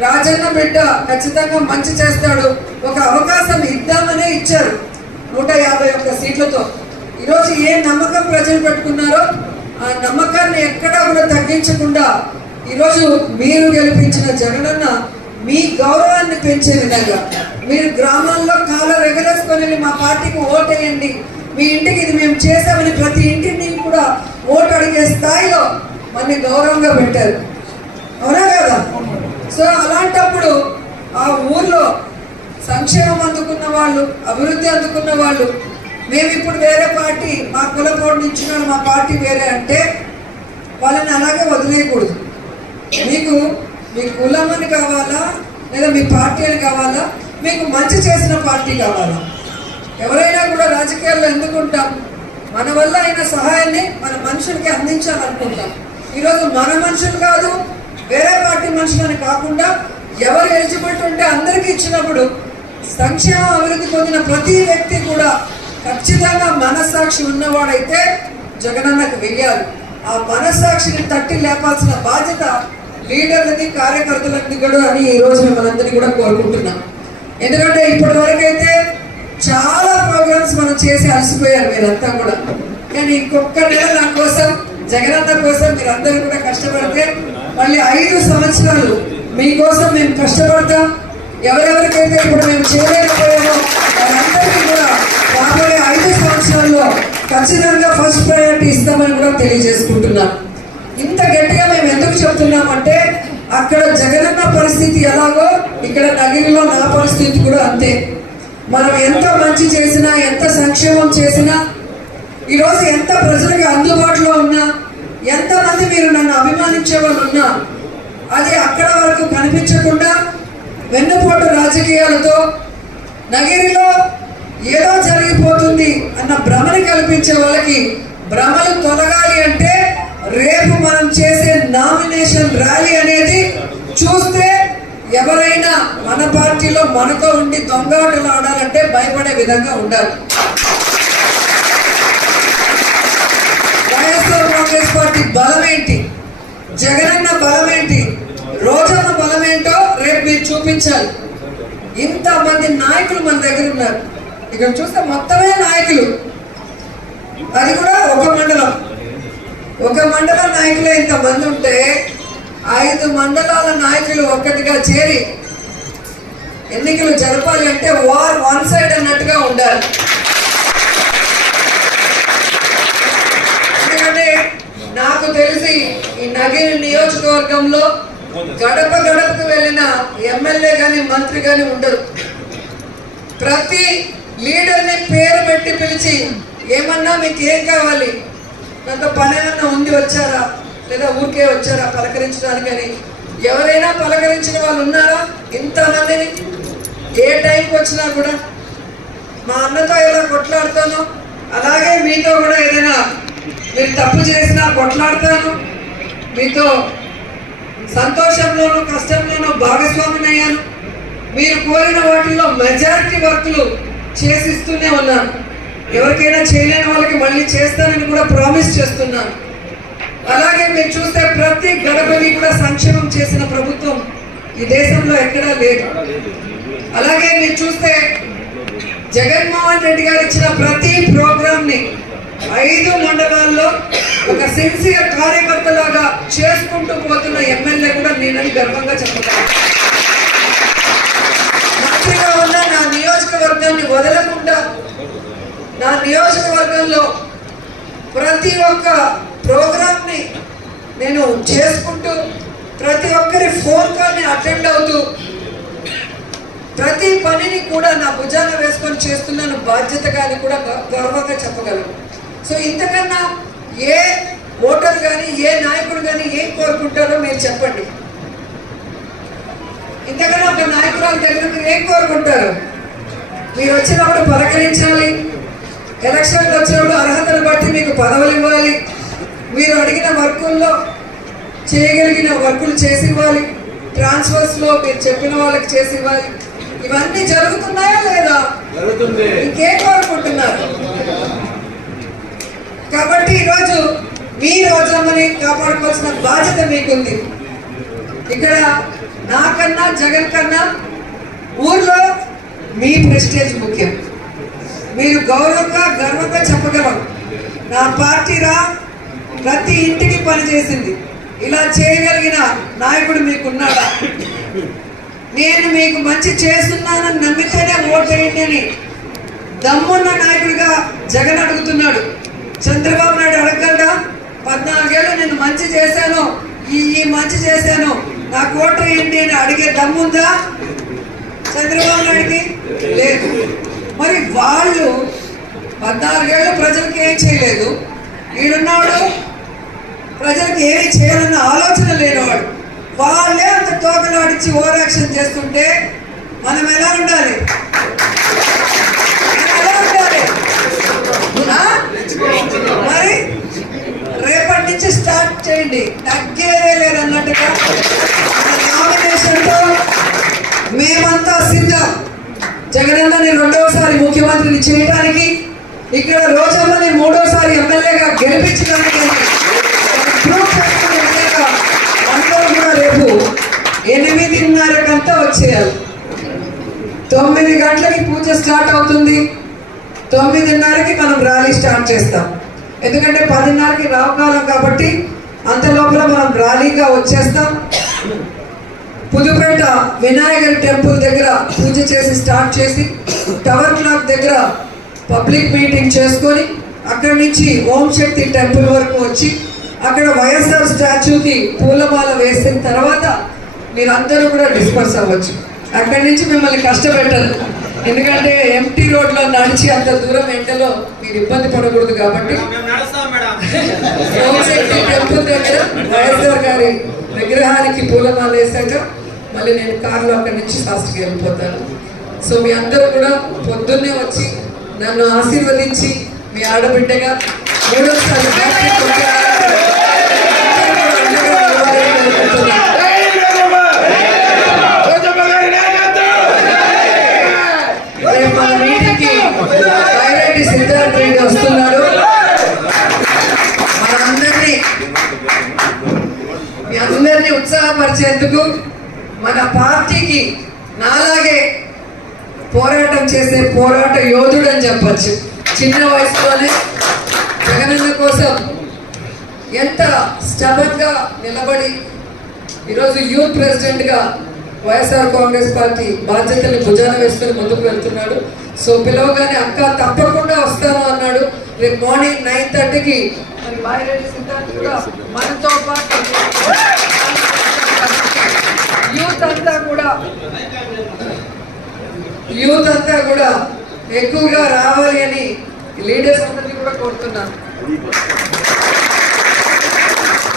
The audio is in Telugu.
రాజన్న బిడ్డ ఖచ్చితంగా మంచి చేస్తాడు. ఒక అవకాశం ఇద్దామనే ఇచ్చారు. నూట యాభై ఒక్క సీట్లతో. ఈరోజు ఏ నమ్మకం ప్రజలు పెట్టుకున్నారో ఆ నమ్మకాన్ని ఎక్కడా కూడా తగ్గించకుండా ఈరోజు మీరు గెలిపించిన జగనన్న మీ గౌరవాన్ని పెంచే విధంగా. మీరు గ్రామాల్లో కాల రెగలేసుకొని మా పార్టీకి ఓటేయండి మీ ఇంటికి ఇది మేము చేసామని ప్రతి ఇంటిని కూడా ఓటు అడిగే స్థాయిలో మన గౌరవంగా పెట్టారు. అవునా కదా? సో అలాంటప్పుడు ఆ ఊర్లో సంక్షేమం అందుకున్న వాళ్ళు అభివృద్ధి అందుకున్న వాళ్ళు మేము ఇప్పుడు వేరే పార్టీ మా కుల నుంచి ఇచ్చిన వాళ్ళు, మా పార్టీ వేరే అంటే వాళ్ళని అలాగే వదిలేయకూడదు. మీకు మీ కులం అని కావాలా లేదా మీ పార్టీ అని కావాలా మీకు మంచి చేసిన పార్టీ కావాలా? ఎవరైనా కూడా రాజకీయాల్లో ఎందుకుంటాం మన వల్ల అయిన సహాయాన్ని మన మనుషులకి అందించాలనుకుంటాం. ఈరోజు మన మనుషులు కాదు వేరే పార్టీ మనుషులని కాకుండా ఎవరు ఎలిజిబిలిటీ ఉంటే అందరికీ ఇచ్చినప్పుడు సంక్షేమ అభివృద్ధి పొందిన ప్రతి వ్యక్తి కూడా ఖచ్చితంగా మనస్సాక్షి ఉన్నవాడైతే జగనన్నకు వెయ్యాలి. ఆ మనస్సాక్షిని తట్టి లేపాల్సిన బాధ్యత లీడర్లది కార్యకర్తలకి కూడా అని ఈ రోజు మిమ్మల్ని కూడా కోరుకుంటున్నాం. ఎందుకంటే ఇప్పటి వరకైతే చాలా ప్రోగ్రామ్స్ మనం చేసి అలసిపోయారు మీరంతా కూడా. కానీ ఇంకొక నెల నా కోసం జగనన్న కోసం మీరందరూ కూడా కష్టపడితే మళ్ళీ ఐదు సంవత్సరాలు మీకోసం మేము కష్టపడతాం. ఎవరెవరికైతే ఇప్పుడు మేము చేయలేకపోయామో వారందరికీ కూడా రాబోయే ఐదు సంవత్సరాల్లో ఖచ్చితంగా ఫస్ట్ ప్రయారిటీ ఇస్తామని కూడా తెలియజేసుకుంటున్నాం. ఇంత గట్టిగా మేము ఎందుకు చెప్తున్నామంటే అక్కడ జగనన్న పరిస్థితి ఎలాగో ఇక్కడ నగిరిలో నా పరిస్థితి కూడా అంతే. మనం ఎంత మంచి చేసినా ఎంత సంక్షేమం చేసినా ఈరోజు ఎంత ప్రజలకు అందుబాటులో ఉన్నా ఎంతమంది మీరు నన్ను అభిమానించే వాళ్ళు ఉన్నా అది అక్కడ వరకు కనిపించకుండా వెన్నుపోటు రాజకీయాలతో నగిరిలో ఏదో జరిగిపోతుంది అన్న భ్రమని కల్పించే వాళ్ళకి భ్రమలు తొలగాలి అంటే రేపు మనం చేసే నామినేషన్ ర్యాలీ అనేది చూస్తే ఎవరైనా మన పార్టీలో మనతో ఉండి దొంగాటలు ఆడాలంటే భయపడే విధంగా ఉండాలి వైఎస్ఆర్ కాంగ్రెస్ పార్టీ బలం ఏంటి జగనన్న బలం ఏంటి రోజన్న బలం ఏంటో రేపు మీరు చూపించాలి. ఇంతమంది నాయకులు మన దగ్గర ఉన్నారు. ఇక్కడ చూస్తే మొత్తమే నాయకులు. అది కూడా ఒక మండలం. ఒక మండల నాయకులే ఇంతమంది ఉంటే ఐదు మండలాల నాయకులు ఒక్కటిగా చేరి ఎన్నికలు జరపాలి అంటే వార్ వన్ సైడ్ అన్నట్టుగా ఉండాలి. ఎందుకంటే నాకు తెలిసి నగిరి నియోజకవర్గంలో గడప గడపకు వెళ్ళిన ఎమ్మెల్యే కానీ మంత్రి కానీ ఉండరు. ప్రతి లీడర్ని పేరు పెట్టి పిలిచి ఏమన్నా మీకు ఏం కావాలి? పెద్ద పని ఏమన్నా ఉంది వచ్చారా? లేదా ఊరికే వచ్చారా పలకరించడానికని? ఎవరైనా పలకరించిన వాళ్ళు ఉన్నారా? ఇంతమందిని ఏ టైంకి వచ్చినా కూడా మా అన్నతో ఎలా కొట్లాడుతానో. అలాగే మీతో కూడా ఏదైనా మీరు తప్పు చేసినా కొట్లాడతాను. మీతో సంతోషంలోనూ కష్టంలోనూ భాగస్వామినయ్యాను మీరు కోరిన వాటిల్లో మెజారిటీ వర్క్లు చేసిస్తూనే ఉన్నాను ఎవరికైనా చేయలేని వాళ్ళకి మళ్ళీ చేస్తానని కూడా ప్రామిస్ చేస్తున్నాను. అలాగే మీరు చూస్తే ప్రతి గడపని కూడా సంక్షేమం చేసిన ప్రభుత్వం ఈ దేశంలో ఎక్కడా లేదు. అలాగే మీరు చూస్తే జగన్మోహన్ రెడ్డి గారు ఇచ్చిన ప్రతి ప్రోగ్రామ్ని ఐదు మండలాల్లో ఒక సిన్సియర్ కార్యకర్తలాగా చేసుకుంటూ పోతున్న ఎమ్మెల్యే కూడా నేనని గర్వంగా చెప్తాను మంత్రిగా ఉన్న నా నియోజకవర్గాన్ని వదలకుండా నా నియోజకవర్గంలో ప్రతి ఒక్క ప్రోగ్రామ్ని నేను చేసుకుంటూ ప్రతి ఒక్కరి ఫోన్ కాల్ని అటెండ్ అవుతూ ప్రతి పనిని కూడా నా భుజాన వేసుకొని చేస్తున్నాను బాధ్యతగా అని కూడా గర్వంగా చెప్పగలను. సో ఇంతకన్నా ఏ ఓటర్ కానీ ఏ నాయకుడు కానీ ఏం కోరుకుంటారో మీరు చెప్పండి. ఇంతకన్నా ఒక నాయకురాలు దగ్గర మీరు ఏం కోరుకుంటారు? మీరు వచ్చినప్పుడు పలకరించాలి. ఎలక్షన్కి వచ్చినప్పుడు అర్హతను బట్టి మీకు పదవులు ఇవ్వాలి. మీరు అడిగిన వర్కుల్లో చేయగలిగిన వర్కులు చేసి ఇవ్వాలి. ట్రాన్స్ఫర్స్లో మీరు చెప్పిన వాళ్ళకి చేసి ఇవ్వాలి. ఇవన్నీ జరుగుతున్నాయా లేదా? ఇంకేం కోరుకుంటున్నారు కాబట్టి ఈరోజు మీ కాపాడుకోవాల్సిన బాధ్యత మీకుంది. ఇక్కడ నా కన్నా జగన్ కన్నా ఊర్లో మీ ప్రెస్టేజ్ ముఖ్యం. మీరు గౌరవంగా గర్వంగా చెప్పగలరు. నా పార్టీ రా ప్రతి ఇంటికి పనిచేసింది ఇలా చేయగలిగిన నాయకుడు మీకున్నాడా? నేను మీకు మంచి చేస్తున్నానని నమ్మితేనే ఓటేయండి అని దమ్మున్న నాయకుడిగా జగన్ అడుగుతున్నాడు. చంద్రబాబు నాయుడు అడగ పద్నాలుగేళ్ళు నేను మంచి చేశాను. ఈ ఈ మంచి చేశాను. నా కోట ఏంటి అని అడిగే దమ్ముందా? చంద్రబాబు నాయుడికి లేదు. మరి వాళ్ళు పద్నాలుగేళ్ళు ప్రజలకు ఏం చేయలేదు. ఈడున్నాడు ప్రజలకు ఏమి చేయాలన్న ఆలోచన లేనివాడు. వాళ్ళే అంత తోకలాడిచ్చి ఓవర్ యాక్షన్ చేస్తుంటే మనం ఎలా ఉండాలి? ఎలా ఉండాలి? చేయడానికి ఇక్కడ రోజమ్మని మూడోసారి ఎమ్మెల్యేగా గెలిపించడానికి ప్రూఫ్ చేసుకునే అందరూ కూడా రేపు ఎనిమిదిన్నరకంతా వచ్చేయాలి. తొమ్మిది గంటలకి పూజ స్టార్ట్ అవుతుంది. తొమ్మిదిన్నరకి మనం ర్యాలీ స్టార్ట్ చేస్తాం. ఎందుకంటే పదిన్నరకి రావకాలం కాబట్టి అంత లోపల మనం ర్యాలీగా వచ్చేస్తాం. పుదుపేట వినాయకర్ టెంపుల్ దగ్గర పూజ చేసి స్టార్ట్ చేసి టవర్ క్లాక్ దగ్గర పబ్లిక్ మీటింగ్ చేసుకొని అక్కడి నుంచి ఓం శక్తి టెంపుల్ వరకు వచ్చి అక్కడ వైఎస్ఆర్ స్టాచ్యూకి పూలమాల వేసిన తర్వాత మీరందరూ కూడా డిస్పర్స్ అవ్వచ్చు. అక్కడి నుంచి మిమ్మల్ని కష్టపెట్టరు. ఎందుకంటే ఎంటీ రోడ్లో నడిచి అంత దూరం ఎండలో మీరు ఇబ్బంది పడకూడదు కాబట్టి మేడం ఓంశక్తి టెంపుల్ దగ్గర వైఎస్ఆర్ గారి విగ్రహానికి పూలమాల వేశాక మళ్ళీ నేను కారులో అక్కడి నుంచి ఫాస్ట్కి వెళ్ళిపోతాను సో మీ అందరూ కూడా పొద్దున్నే వచ్చి నన్ను ఆశీర్వదించి మీ ఆడబిడ్డగా మూడోసారి హ్యాట్రిక్ కొట్టాలని అందరూ కూడా అండగా నిలవాలని కోరుకుంటున్నాను. రేపు మన మీటింగ్కి వైరెడ్డి సిద్ధార్థ రెడ్డి వస్తున్నాడు మనందరినీ మీ అందరినీ ఉత్సాహపరిచేందుకు మన పార్టీకి నాలాగే పోరాటం చేసే పోరాట యోధుడు అని చెప్పచ్చు. చిన్న వయసులోనే జగనన్న కోసం ఎంత స్టబన్గా నిలబడి ఈరోజు యూత్ ప్రెసిడెంట్గా వైఎస్ఆర్ కాంగ్రెస్ పార్టీ బాధ్యతలు భుజాన వేసుకొని ముందుకు వెళ్తున్నాడు. సో పిలవగానే అక్క తప్పకుండా వస్తాను అన్నాడు. రేపు మార్నింగ్ నైన్ థర్టీకి. మరి బాయిరెడ్డి సిద్ధార్థ్ కూడా మనతో పాటు యూత్ అంతా కూడా యూత్ అంతా కూడా ఎక్కువగా రావాలి అని లీడర్స్ అందరినీ కూడా కోరుతున్నాను.